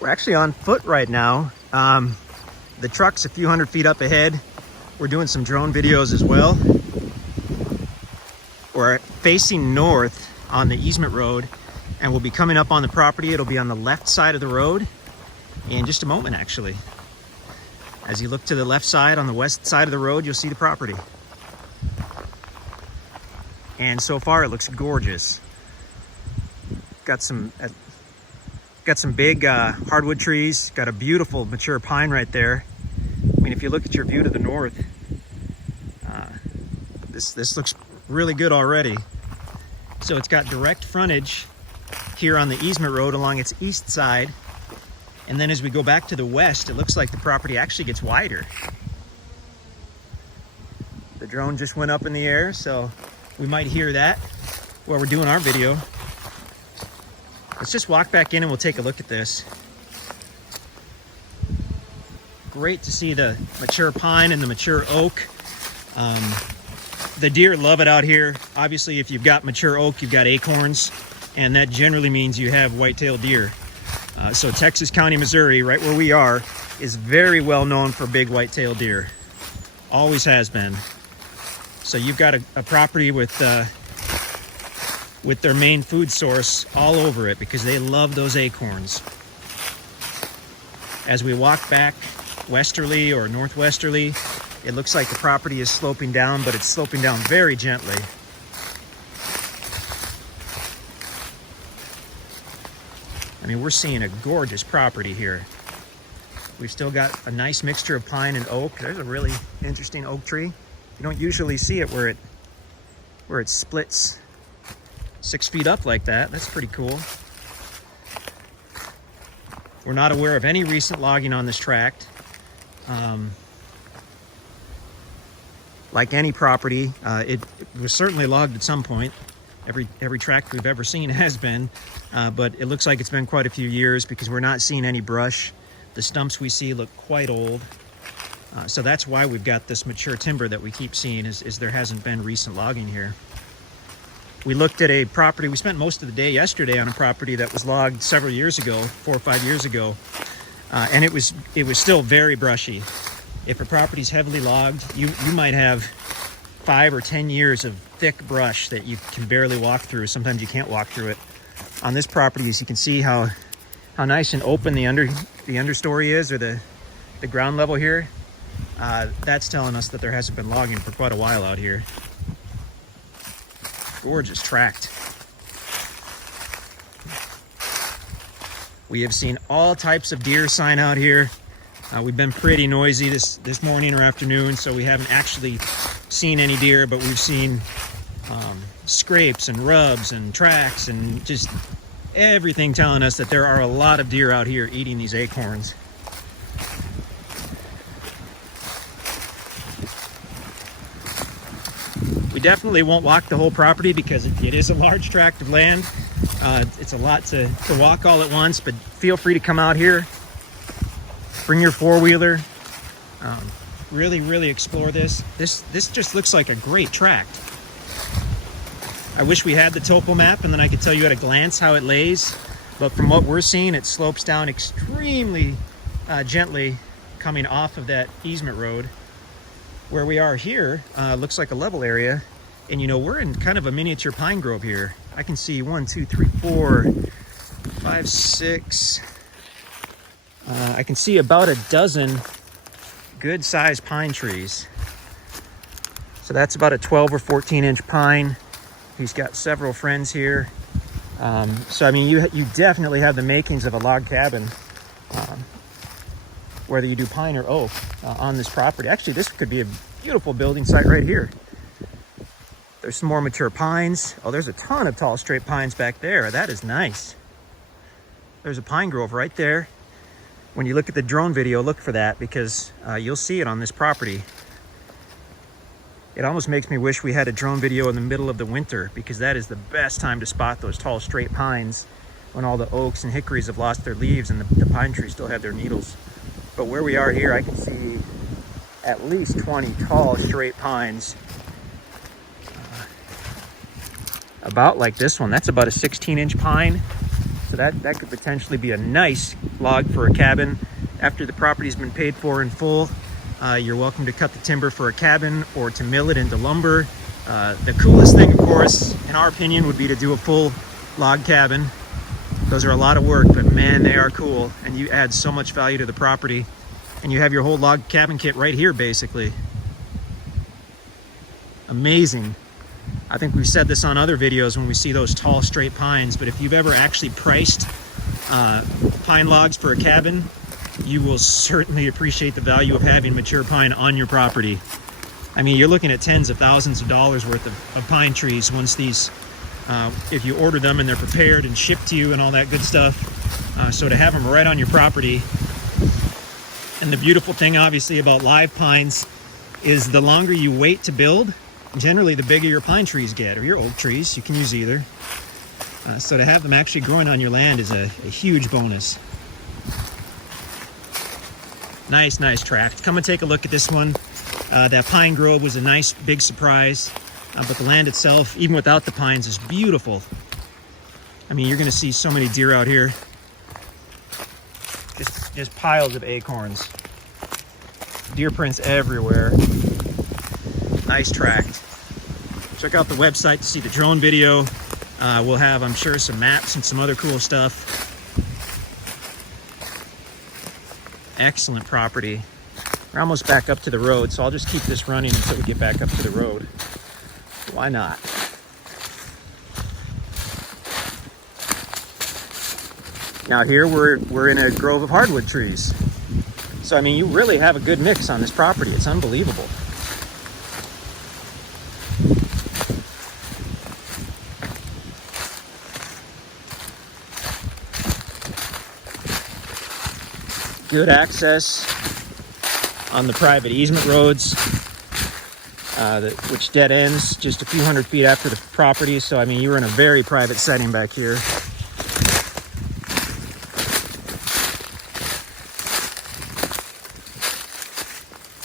We're actually on foot right now. The truck's a few hundred feet up ahead. We're doing some drone videos as well. We're facing north on the easement road, and we'll be coming up on the property. It'll be on the left side of the road in just a moment, actually. As you look to the left side, on the west side of the road, you'll see the property. And so far, it looks gorgeous. Got some big hardwood trees. Got a beautiful mature pine right there. I mean, if you look at your view to the north, this looks really good already. So it's got direct frontage here on the easement road along its east side. And then as we go back to the west, it looks like the property actually gets wider. The drone just went up in the air, so we might hear that while we're doing our video. Let's just walk back in and we'll take a look at this. Great to see the mature pine and the mature oak. The deer love it out here. Obviously, if you've got mature oak, you've got acorns, and that generally means you have white-tailed deer. So Texas County, Missouri, right where we are, is very well known for big white-tailed deer. Always has been. So you've got a property with their main food source all over it because they love those acorns. As we walk back westerly or northwesterly, it looks like the property is sloping down, but it's sloping down very gently. I mean, we're seeing a gorgeous property here. We've still got a nice mixture of pine and oak. There's a really interesting oak tree. You don't usually see it where it splits 6 feet up like that. That's pretty cool. We're not aware of any recent logging on this tract. Like any property, it was certainly logged at some point. Every tract we've ever seen has been, but it looks like it's been quite a few years because we're not seeing any brush. The stumps we see look quite old. So that's why we've got this mature timber that we keep seeing is there hasn't been recent logging here. We looked at a property, we spent most of the day yesterday on a property that was logged several years ago, 4 or 5 years ago, and it was still very brushy. If a property's heavily logged, you might have 5 or 10 years of thick brush that you can barely walk through. Sometimes you can't walk through it. On this property, as you can see how nice and open the understory is, or the ground level here. That's telling us that there hasn't been logging for quite a while out here. Gorgeous tract. We have seen all types of deer sign out here. We've been pretty noisy this morning or afternoon, so we haven't actually seen any deer, but we've seen scrapes and rubs and tracks and just everything telling us that there are a lot of deer out here eating these acorns. We definitely won't walk the whole property because it is a large tract of land. It's a lot to walk all at once, but feel free to come out here. Bring your four-wheeler. Really explore this. This just looks like a great tract. I wish we had the topo map and then I could tell you at a glance how it lays. But from what we're seeing, it slopes down extremely gently coming off of that easement road. Where we are here looks like a level area. And you know, we're in kind of a miniature pine grove here. I can see 1, 2, 3, 4, 5, 6. I can see about a dozen good-sized pine trees. So that's about a 12 or 14-inch pine. He's got several friends here. So I mean, you definitely have the makings of a log cabin, whether you do pine or oak on this property. Actually, this could be a beautiful building site right here. There's some more mature pines. Oh, there's a ton of tall straight pines back there. That is nice. There's a pine grove right there. When you look at the drone video, look for that because you'll see it on this property. It almost makes me wish we had a drone video in the middle of the winter because that is the best time to spot those tall straight pines when all the oaks and hickories have lost their leaves and the pine trees still have their needles. But where we are here, I can see at least 20 tall straight pines. About like this one. That's about a 16-inch pine. So that could potentially be a nice log for a cabin. After the property's been paid for in full, you're welcome to cut the timber for a cabin or to mill it into lumber. The coolest thing, of course, in our opinion, would be to do a full log cabin. Those are a lot of work, but man, they are cool, and you add so much value to the property. And you have your whole log cabin kit right here, basically. Amazing. I think we've said this on other videos when we see those tall, straight pines, but if you've ever actually priced pine logs for a cabin, you will certainly appreciate the value of having mature pine on your property. I mean, you're looking at tens of thousands of dollars worth of pine trees once these, if you order them and they're prepared and shipped to you and all that good stuff. So to have them right on your property. And the beautiful thing, obviously, about live pines is the longer you wait to build, generally the bigger your pine trees get, or your oak trees. You can use either. So to have them actually growing on your land is a huge bonus. Nice tract. Come and take a look at this one. That pine grove was a nice big surprise, but the land itself, even without the pines, is beautiful. I mean, you're going to see so many deer out here. Just piles of acorns. Deer prints everywhere. Nice tract. Check out the website to see the drone video. We'll have, I'm sure, some maps and some other cool stuff. Excellent property. We're almost back up to the road, so I'll just keep this running until we get back up to the road. Why not? Now here we're in a grove of hardwood trees. So I mean, you really have a good mix on this property. It's unbelievable. Good access on the private easement roads, which dead ends just a few hundred feet after the property. So I mean, you were in a very private setting back here.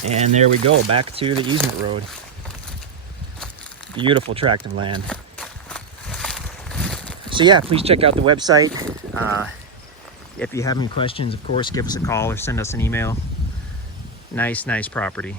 And there we go, back to the easement road. Beautiful tract of land. So yeah, please check out the website. If you have any questions, of course, give us a call or send us an email. Nice property.